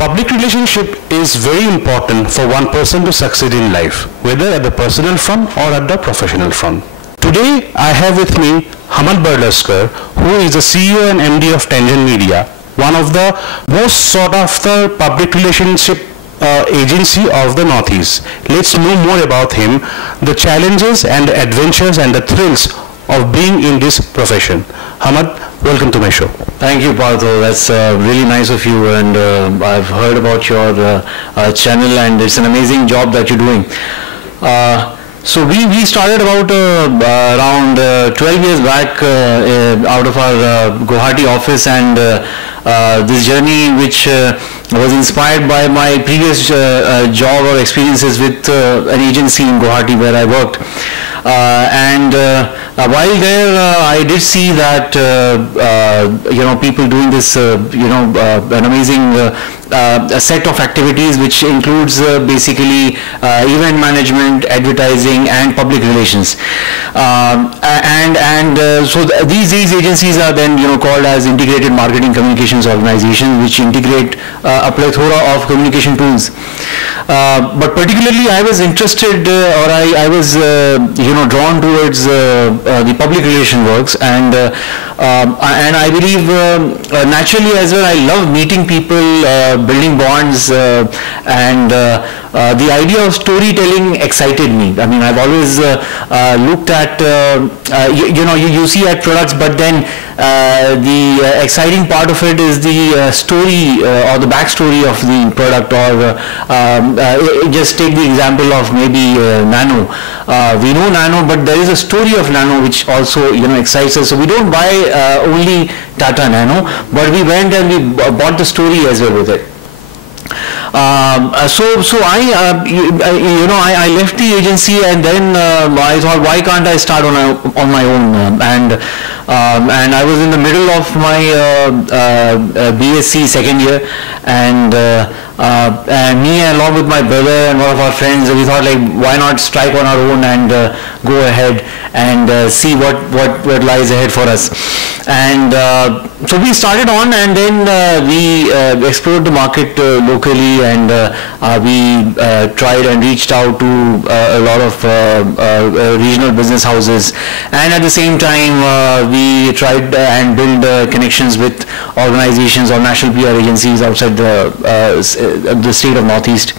Public relationship is very important for one person to succeed in life, whether at the personal front or at the professional front. Today, I have with me Hamad Barlaskar, who is the CEO and MD of Tangent Media, one of the most sought after public relationship agency of the Northeast. Let's know more about him, the challenges and the adventures and the thrills of being in this profession. Hamad, welcome to my show. Thank you, Partho. That's really nice of you, and I've heard about your channel, and it's an amazing job that you're doing. So we started about around 12 years back out of our Guwahati office, and this journey which was inspired by my previous job or experiences with an agency in Guwahati where I worked. While there, I did see that people doing this an amazing a set of activities which includes basically event management, advertising, and public relations. So these agencies are then called as integrated marketing communications organizations, which integrate a plethora of communication tools. But particularly, I was interested, or I was drawn towards the public relation works, and I believe naturally as well, I love meeting people, building bonds, and the idea of storytelling excited me. I mean, I've always looked at you see at products, but then the exciting part of it is the story or the backstory of the product, or just take the example of maybe Nano. We know Nano, but there is a story of Nano which also excites us. So we don't buy only Tata Nano, but we went and we bought the story as well with it. So I left the agency, and then I thought, why can't I start on my own? And I was in the middle of my BSc second year, and me along with my brother and one of our friends, we thought, like, why not strike on our own and go ahead and see what lies ahead for us. And so we started on, and then we explored the market locally, and we tried and reached out to a lot of regional business houses, and at the same time we tried and build connections with organizations or national PR agencies outside the state of Northeast.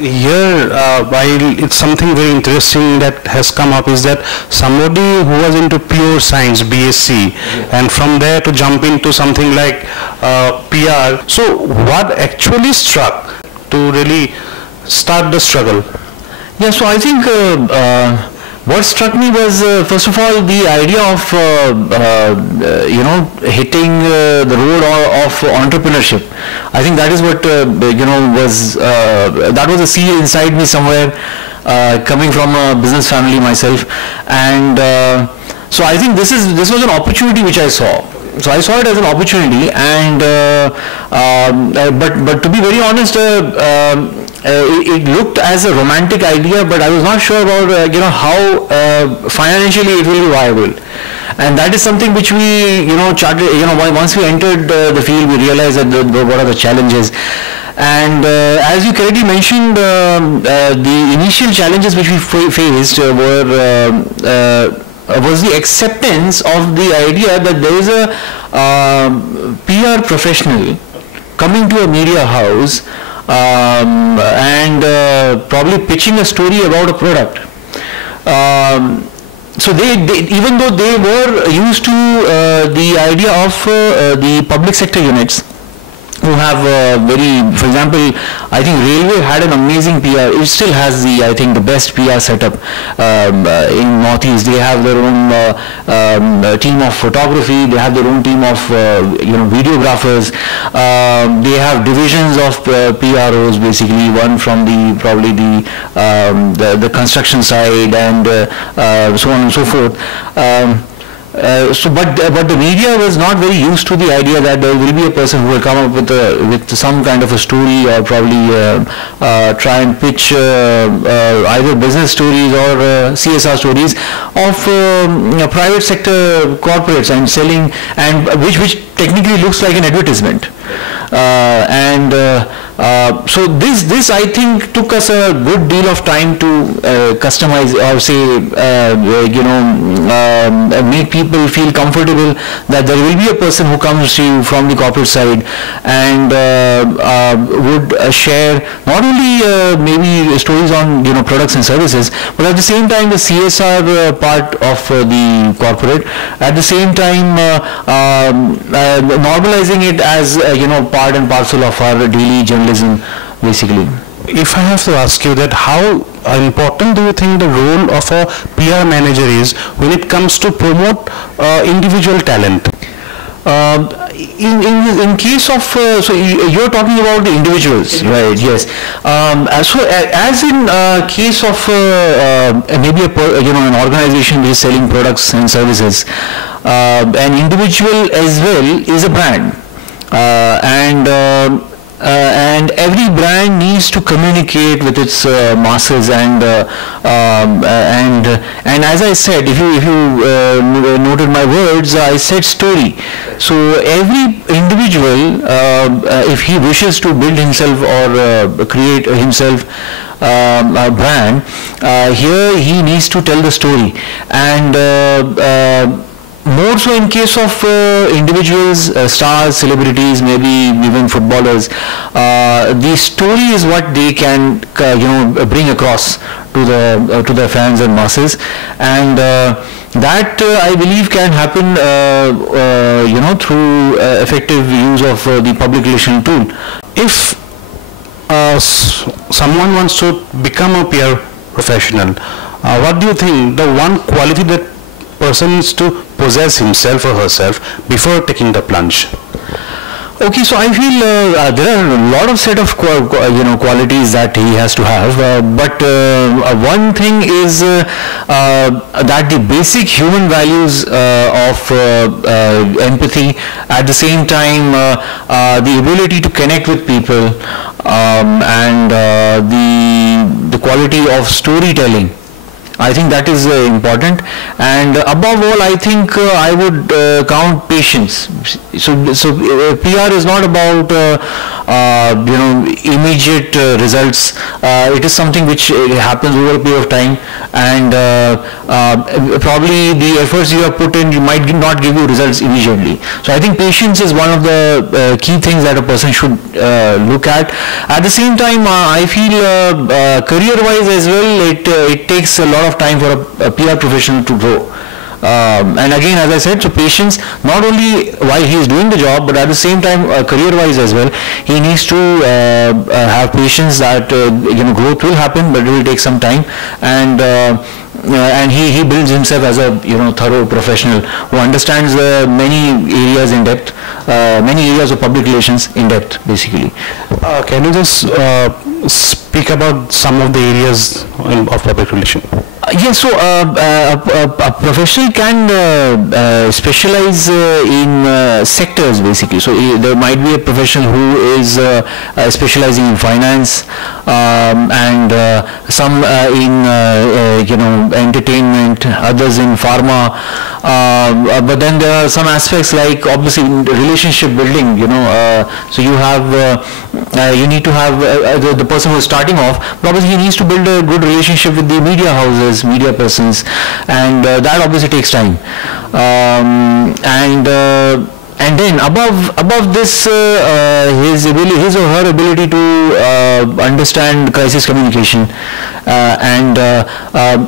Here, while it's something very interesting that has come up, is that somebody who was into pure science, BSc, and from there to jump into something like PR. So what actually struck to really start the struggle? Yeah, so I think what struck me was first of all the idea of hitting the road of entrepreneurship. I think that is what was that was a seed inside me somewhere, coming from a business family myself, and so I think this was an opportunity which I saw. So I saw it as an opportunity, and but to be very honest, it looked as a romantic idea, but I was not sure about how financially it will be viable. And that is something which we charted. Once we entered the field, we realized that what are the challenges. And as you correctly mentioned, the initial challenges which we faced was the acceptance of the idea that there is a PR professional coming to a media house and probably pitching a story about a product. So they even though they were used to the idea of the public sector units, who have for example, I think Railway had an amazing PR. It still has the best PR setup in Northeast. They have their own team of photography. They have their own team of videographers. They have divisions of PROs, basically, one from probably the construction side, and so on and so forth. But the media was not very used to the idea that there will be a person who will come up with some kind of a story, or probably try and pitch either business stories or CSR stories of private sector corporates, and selling, and which technically looks like an advertisement. So this I think took us a good deal of time to customize, or say make people feel comfortable that there will be a person who comes to you from the corporate side and would share not only maybe stories on products and services, but at the same time the CSR part of the corporate, at the same time normalizing it as part and parcel of our daily journalism basically. If I have to ask you that, how important do you think the role of a PR manager is when it comes to promote individual talent? In case of so you're talking about the individuals, right? Yes. So as in case of maybe an organization which is selling products and services, an individual as well is a brand, and every brand needs to communicate with its masses, and as I said, if you noted my words, I said story. So every individual, if he wishes to build himself or create himself a brand, here he needs to tell the story, and more so in case of individuals, stars, celebrities, maybe even footballers, the story is what they can bring across to the fans and masses, and that I believe can happen through effective use of the public relation tool. If someone wants to become a PR professional, what do you think the one quality that person needs to possess himself or herself before taking the plunge? Okay, so I feel there are a lot of set of qualities that he has to have, but one thing is that the basic human values of empathy, at the same time the ability to connect with people, and the quality of storytelling, I think that is important, and above all I think I would count patience. So PR is not about immediate results. It is something which happens over a period of time, and probably the efforts you have put in might not give you results immediately. So I think patience is one of the key things that a person should look at. At the same time, I feel career-wise as well, it takes a lot of time for a PR professional to grow. And again, as I said, so patience, not only while he is doing the job, but at the same time career-wise as well, he needs to have patience that growth will happen, but it will take some time, and he builds himself as a thorough professional who understands many areas in depth, many areas of public relations in depth basically. Can you just speak about some of the areas of public relations? Yes, so a professional can specialize in sectors basically. So there might be a professional who is specializing in finance, and some in entertainment, others in pharma, but then there are some aspects like obviously relationship building. So you have you need to have the person who is starting off, but obviously he needs to build a good relationship with the media houses, media persons, and that obviously takes time, and then above this, his or her ability to understand crisis communication, and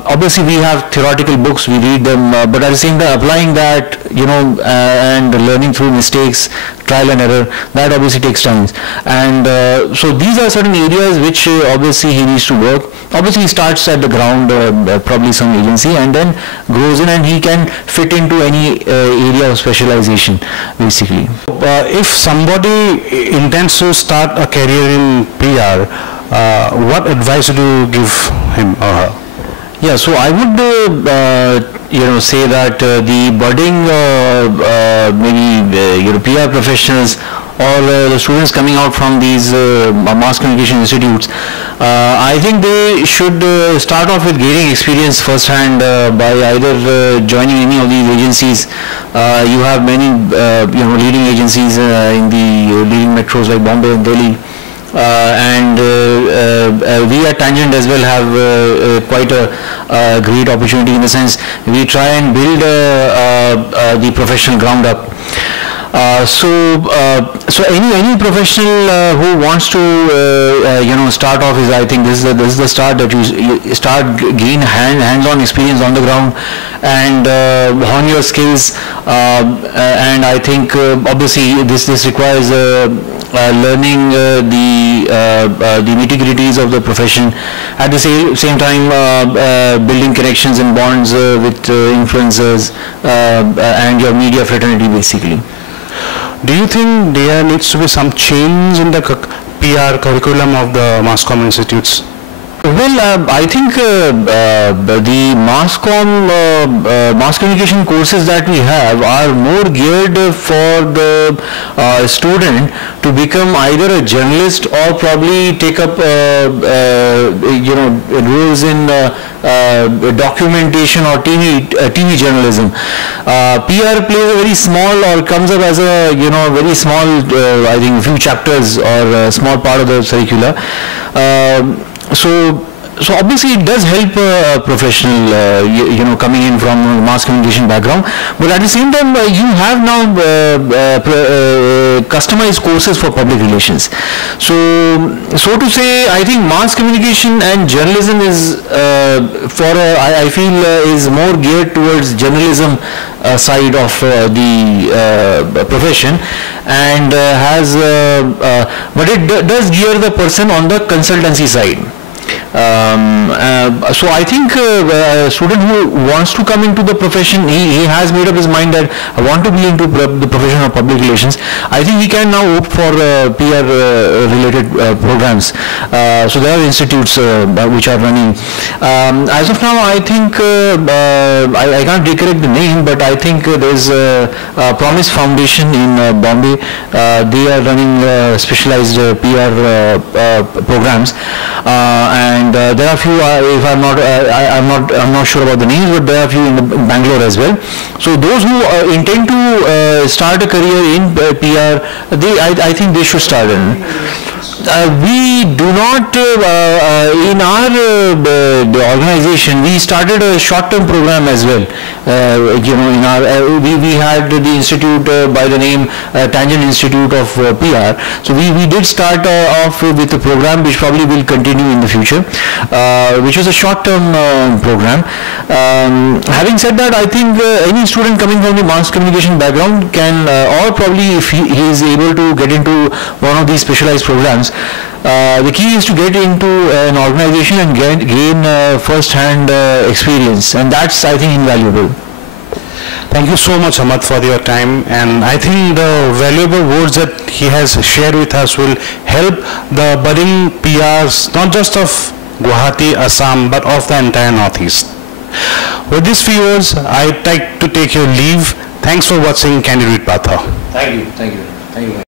obviously we have theoretical books, we read them, but at the same time applying that, and learning through mistakes, trial and error, that obviously takes time. And so these are certain areas which obviously he needs to work. Obviously he starts at the ground, probably some agency, and then grows in, and he can fit into any area of specialization basically. If somebody intends to start a career in PR, what advice would you give him or her? Yeah, so I would say that the budding maybe PR professionals, or the students coming out from these mass communication institutes, I think they should start off with gaining experience firsthand by either joining any of these agencies. You have many leading agencies in the leading metros like Bombay and Delhi, and we at Tangent as well have quite a great opportunity, in the sense we try and build the professional ground up. So any professional who wants to start off, I think this is the start, that you start gain hands-on experience on the ground and hone your skills, and I think obviously this requires learning the nitty-gritties of the profession, at the same time building connections and bonds with influencers and your media fraternity, basically. Do you think there needs to be some change in the PR curriculum of the mass comm institutes? Well, I think the mass communication courses that we have are more geared for the student to become either a journalist or probably take up roles in documentation or TV journalism. PR plays a very small, or comes up as a very small, I think, few chapters or a small part of the curricula. So obviously it does help a professional, coming in from a mass communication background. But at the same time, you have now customized courses for public relations. So to say, I think mass communication and journalism is, I feel, is more geared towards journalism side of the profession, and but it does gear the person on the consultancy side. So I think a student who wants to come into the profession, he has made up his mind that I want to be into the profession of public relations. I think he can now opt for PR related programs. So there are institutes which are running. As of now, I think I can't recollect the name, but I think there's a Promise Foundation in Bombay. They are running specialized PR programs, and there are a few. If I'm not sure about the names, but there are a few in Bangalore as well. So those who intend to start a career in PR, I think they should start in. We do not, in our the organization, we started a short-term program as well. In our we had the institute by the name Tangent Institute of PR. So we did start off with a program which probably will continue in the future, which was a short-term program. Having said that, I think any student coming from the mass communication background can, or probably if he is able to get into one of these specialized programs, the key is to get into an organization and gain first-hand experience, and that's, I think, invaluable. Thank you so much, Hamad, for your time, and I think the valuable words that he has shared with us will help the budding PRs, not just of Guwahati, Assam, but of the entire Northeast. With these few words, I'd like to take your leave. Thanks for watching Candid with Partha. Thank you. Thank you. Thank you.